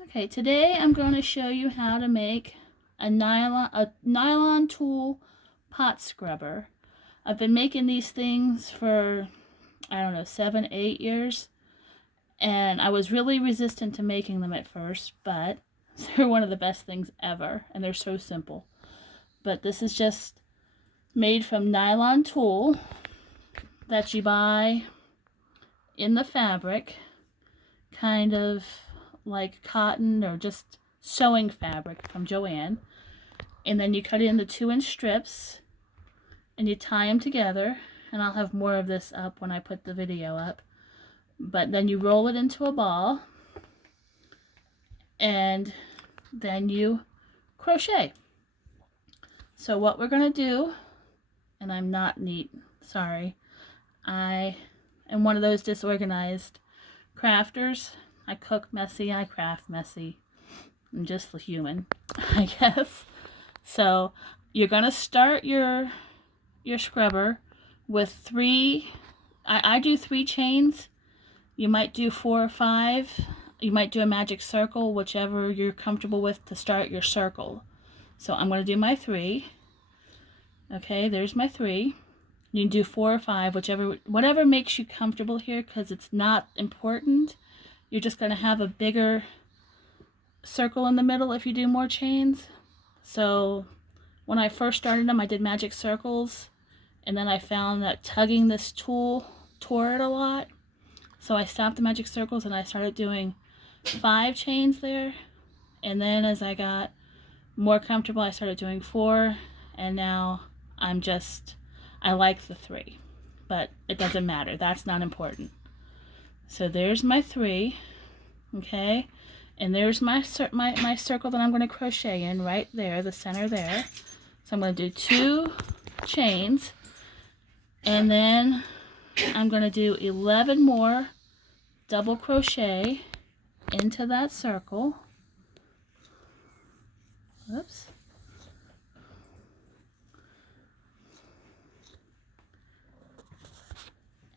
Okay, today I'm going to show you how to make a nylon tulle pot scrubber. I've been making these things for, I don't know, 7, 8 years, and I was really resistant to making them at first, but they're one of the best things ever, and they're so simple. But this is just made from nylon tulle that you buy in the fabric, kind of like cotton or just sewing fabric from Joann, and then you cut it into 2-inch strips and you tie them together, and I'll have more of this up when I put the video up. But then you roll it into a ball and then you crochet. So what we're gonna do, and I'm not neat, sorry, I am one of those disorganized crafters. I cook messy, I craft messy. I'm just a human, I guess. So you're gonna start your scrubber with 3. I do 3 chains. You might do 4 or 5. You might do a magic circle, whichever you're comfortable with to start your circle. So I'm gonna do my 3. Okay, there's my 3. You can do 4 or 5, whatever makes you comfortable here, because it's not important. You're just going to have a bigger circle in the middle if you do more chains. So when I first started them, I did magic circles, and then I found that tugging this tool tore it a lot. So I stopped the magic circles and I started doing 5 chains there. And then as I got more comfortable, I started doing 4, and now I like the 3, but it doesn't matter. That's not important. So there's my 3, okay, and there's my circle that I'm going to crochet in right there, the center there. So I'm going to do 2 chains, and then I'm going to do 11 more double crochet into that circle. Oops.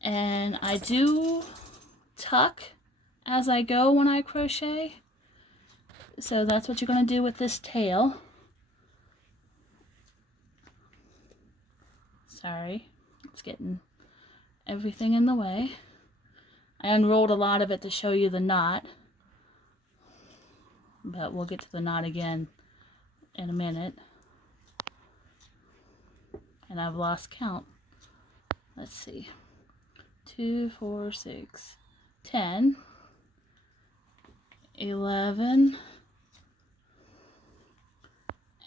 And I do tuck as I go when I crochet. So that's what you're going to do with this tail. Sorry, it's getting everything in the way. I unrolled a lot of it to show you the knot, but we'll get to the knot again in a minute. And I've lost count. Let's see. 2, 4, 6, 10, 11,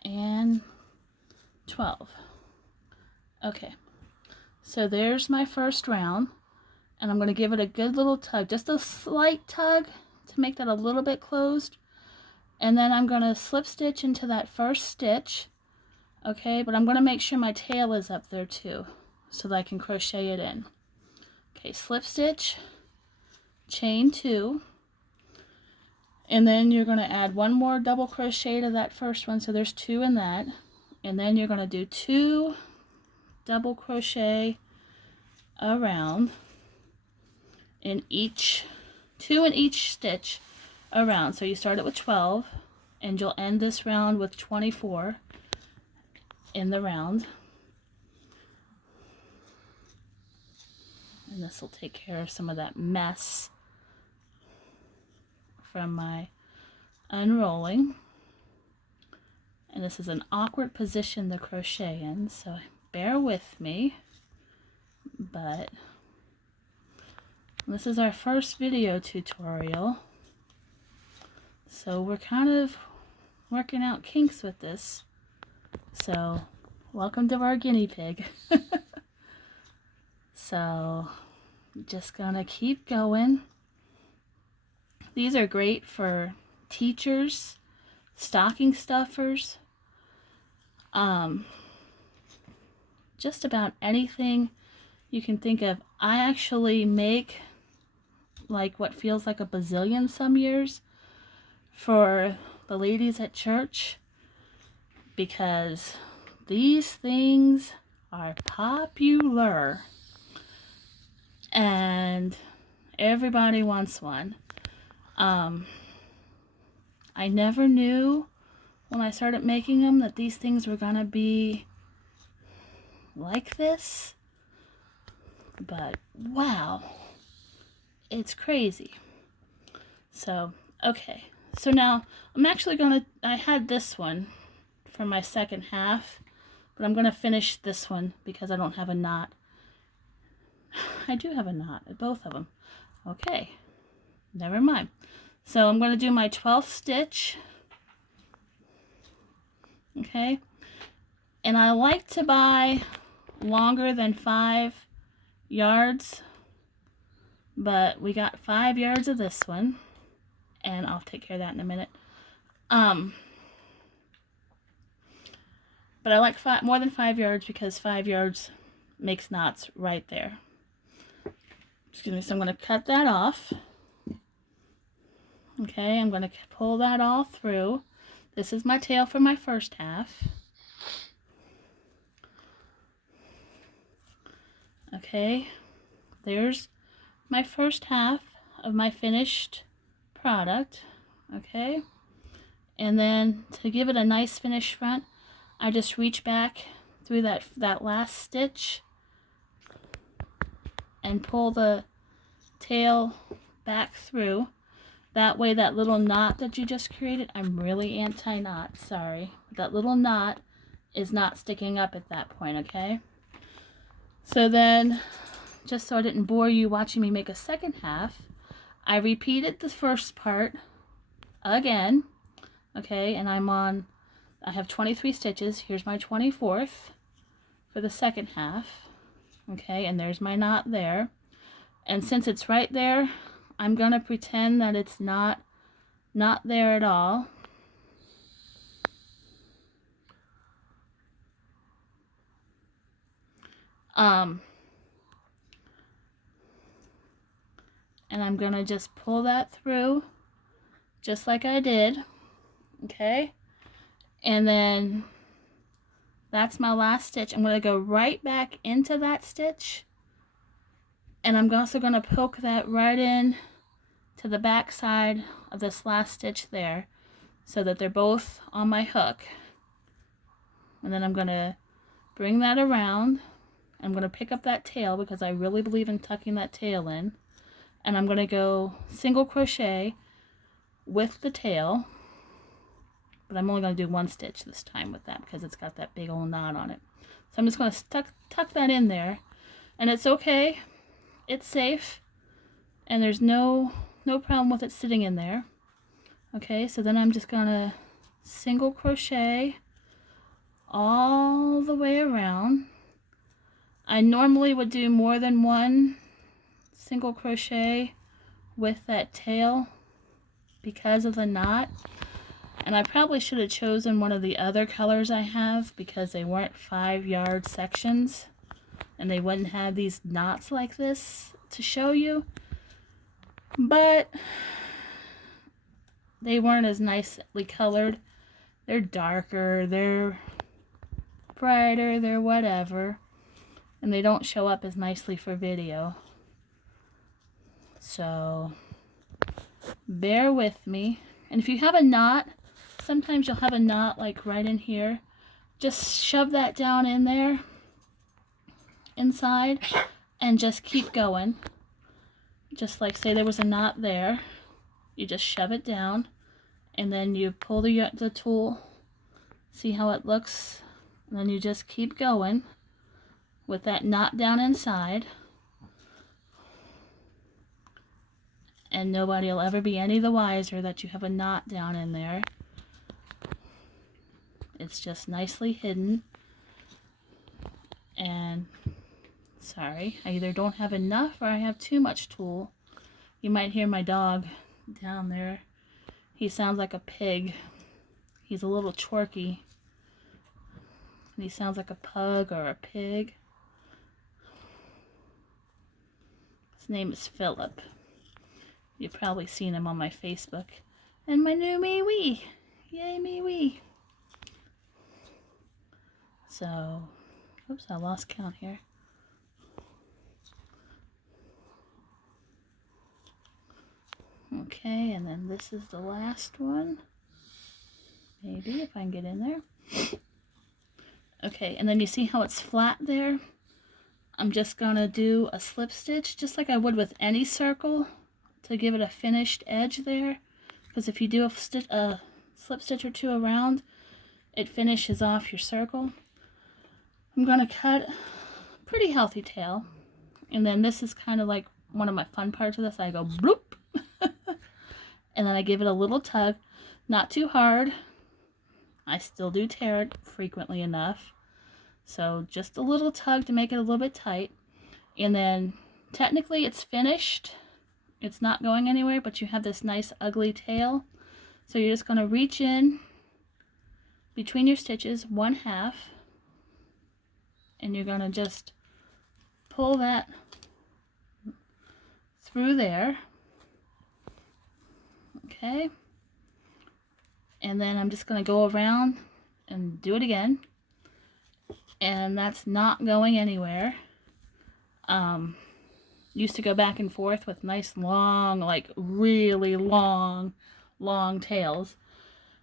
and 12. Okay, so there's my first round, and I'm going to give it a good little tug, just a slight tug to make that a little bit closed, and then I'm going to slip stitch into that first stitch, okay, but I'm going to make sure my tail is up there too, so that I can crochet it in. Okay, slip stitch, chain 2, and then you're going to add 1 more double crochet to that first one, so there's 2 in that, and then you're going to do 2 double crochet around in each, 2 in each stitch around. So you start it with 12, and you'll end this round with 24 in the round. And this will take care of some of that mess from my unrolling. And this is an awkward position to crochet in, so bear with me. But this is our first video tutorial, so we're kind of working out kinks with this. So welcome to our guinea pig. So just gonna keep going. These are great for teachers, stocking stuffers, just about anything you can think of. I actually make like what feels like a bazillion some years for the ladies at church, because these things are popular and everybody wants one. I never knew when I started making them that these things were gonna be like this. But wow, it's crazy. So, okay. So now I'm actually I had this one for my second half, but I'm gonna finish this one because I don't have a knot. I do have a knot at both of them. Okay, never mind. So I'm gonna do my 12th stitch. Okay, and I like to buy longer than 5 yards, but we got 5 yards of this one, and I'll take care of that in a minute. But I like more than 5 yards because 5 yards makes knots right there. Excuse me, so I'm going to cut that off. Okay, I'm going to pull that all through. This is my tail for my first half. Okay, there's my first half of my finished product. Okay, and then to give it a nice finish front, I just reach back through that last stitch and pull the tail back through. That way that little knot that you just created, I'm really anti-knot, sorry. That little knot is not sticking up at that point, okay? So then, just so I didn't bore you watching me make a second half, I repeated the first part again, okay? And I have 23 stitches. Here's my 24th for the second half, okay? And there's my knot there. And since it's right there, I'm gonna pretend that it's not there at all. And I'm gonna just pull that through just like I did, okay? And then that's my last stitch. I'm gonna go right back into that stitch, and I'm also gonna poke that right in to the back side of this last stitch there so that they're both on my hook. And then I'm gonna bring that around. I'm gonna pick up that tail because I really believe in tucking that tail in. And I'm gonna go single crochet with the tail, but I'm only gonna do 1 stitch this time with that because it's got that big old knot on it. So I'm just gonna tuck that in there, and it's okay, it's safe, and there's no problem with it sitting in there. Okay, so then I'm just gonna single crochet all the way around. I normally would do more than 1 single crochet with that tail because of the knot, and I probably should have chosen one of the other colors I have because they weren't 5-yard sections and they wouldn't have these knots like this to show you, but they weren't as nicely colored. They're darker, they're brighter, they're whatever, and they don't show up as nicely for video. So bear with me. And if you have a knot, sometimes you'll have a knot like right in here. Just shove that down in there inside and just keep going. Just like say there was a knot there, you just shove it down and then you pull the tool, see how it looks, and then you just keep going with that knot down inside. And nobody will ever be any the wiser that you have a knot down in there. It's just nicely hidden. And sorry, I either don't have enough or I have too much tulle. You might hear my dog down there. He sounds like a pig. He's a little chorky. And he sounds like a pug or a pig. His name is Philip. You've probably seen him on my Facebook. And my new MeWe. Yay, MeWe. So, oops, I lost count here. Okay, and then this is the last one. Maybe if I can get in there. Okay, and then you see how it's flat there? I'm just gonna do a slip stitch just like I would with any circle to give it a finished edge there, because if you do a slip stitch or two around, it finishes off your circle. I'm gonna cut a pretty healthy tail, and then this is kind of like one of my fun parts of this. I go bloop and then I give it a little tug, not too hard. I still do tear it frequently enough, so just a little tug to make it a little bit tight. And then technically it's finished, it's not going anywhere, but you have this nice ugly tail. So you're just going to reach in between your stitches 1/2, and you're going to just pull that through there. Okay, and then I'm just going to go around and do it again, and that's not going anywhere. Used to go back and forth with nice long, like really long tails,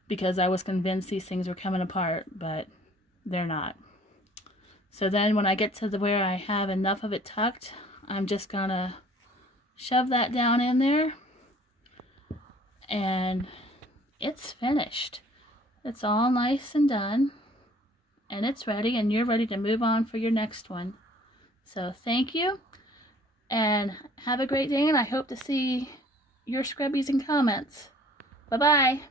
because I was convinced these things were coming apart, but they're not. So then when I get to where I have enough of it tucked, I'm just gonna shove that down in there, and it's finished. It's all nice and done, and it's ready, and you're ready to move on for your next one. So thank you, and have a great day, and I hope to see your scrubbies and comments. Bye-bye.